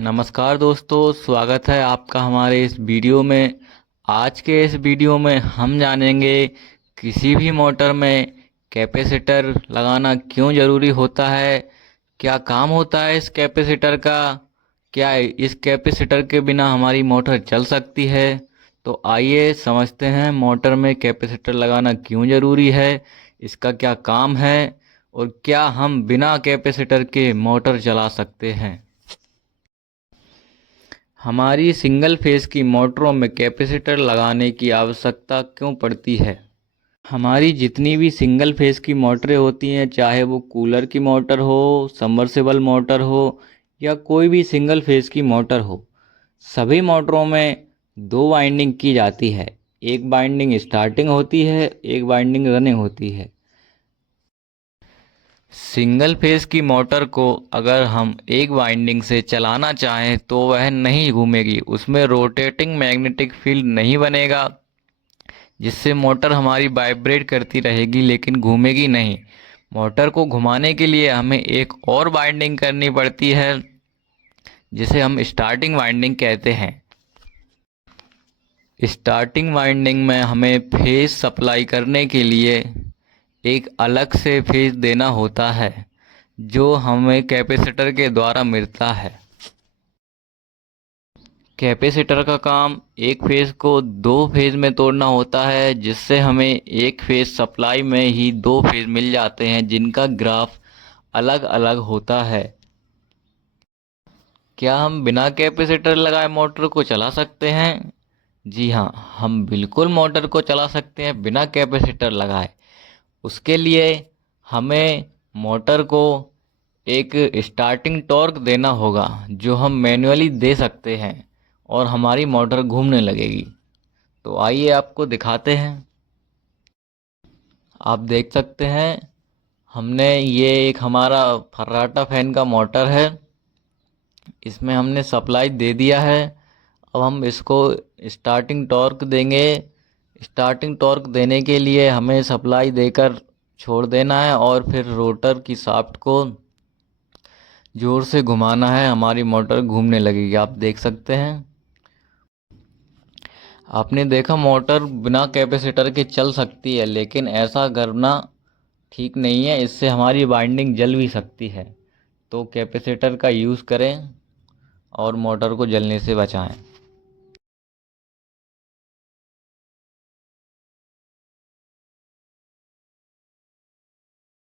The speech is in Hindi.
नमस्कार दोस्तों, स्वागत है आपका हमारे इस वीडियो में। आज के इस वीडियो में हम जानेंगे किसी भी मोटर में कैपेसिटर लगाना क्यों ज़रूरी होता है, क्या काम होता है इस कैपेसिटर का, क्या इस कैपेसिटर के बिना हमारी मोटर चल सकती है। तो आइए समझते हैं मोटर में कैपेसिटर लगाना क्यों ज़रूरी है, इसका क्या काम है और क्या हम बिना कैपेसिटर के मोटर चला सकते हैं। हमारी सिंगल फेज की मोटरों में कैपेसिटर लगाने की आवश्यकता क्यों पड़ती है। हमारी जितनी भी सिंगल फेज की मोटरें होती हैं, चाहे वो कूलर की मोटर हो, सबमर्सिबल मोटर हो या कोई भी सिंगल फेज की मोटर हो, सभी मोटरों में दो वाइंडिंग की जाती है। एक वाइंडिंग स्टार्टिंग होती है, एक वाइंडिंग रनिंग होती है। सिंगल फेज की मोटर को अगर हम एक वाइंडिंग से चलाना चाहें तो वह नहीं घूमेगी, उसमें रोटेटिंग मैग्नेटिक फील्ड नहीं बनेगा, जिससे मोटर हमारी वाइब्रेट करती रहेगी लेकिन घूमेगी नहीं। मोटर को घुमाने के लिए हमें एक और वाइंडिंग करनी पड़ती है, जिसे हम स्टार्टिंग वाइंडिंग कहते हैं। स्टार्टिंग वाइंडिंग में हमें फेज सप्लाई करने के लिए एक अलग से फेज देना होता है, जो हमें कैपेसिटर के द्वारा मिलता है। कैपेसिटर का काम एक फेज को दो फेज में तोड़ना होता है, जिससे हमें एक फेज सप्लाई में ही दो फेज मिल जाते हैं, जिनका ग्राफ अलग अलग होता है। क्या हम बिना कैपेसिटर लगाए मोटर को चला सकते हैं? जी हाँ, हम बिल्कुल मोटर को चला सकते हैं बिना कैपेसिटर लगाए। उसके लिए हमें मोटर को एक स्टार्टिंग टॉर्क देना होगा, जो हम मैन्युअली दे सकते हैं और हमारी मोटर घूमने लगेगी। तो आइए आपको दिखाते हैं। आप देख सकते हैं, हमने ये एक हमारा फर्राटा फैन का मोटर है, इसमें हमने सप्लाई दे दिया है। अब हम इसको स्टार्टिंग टॉर्क देंगे। स्टार्टिंग टॉर्क देने के लिए हमें सप्लाई देकर छोड़ देना है और फिर रोटर की शाफ्ट को जोर से घुमाना है, हमारी मोटर घूमने लगेगी। आप देख सकते हैं, आपने देखा मोटर बिना कैपेसिटर के चल सकती है, लेकिन ऐसा करना ठीक नहीं है, इससे हमारी वाइंडिंग जल भी सकती है। तो कैपेसिटर का यूज़ करें और मोटर को जलने से बचाएं।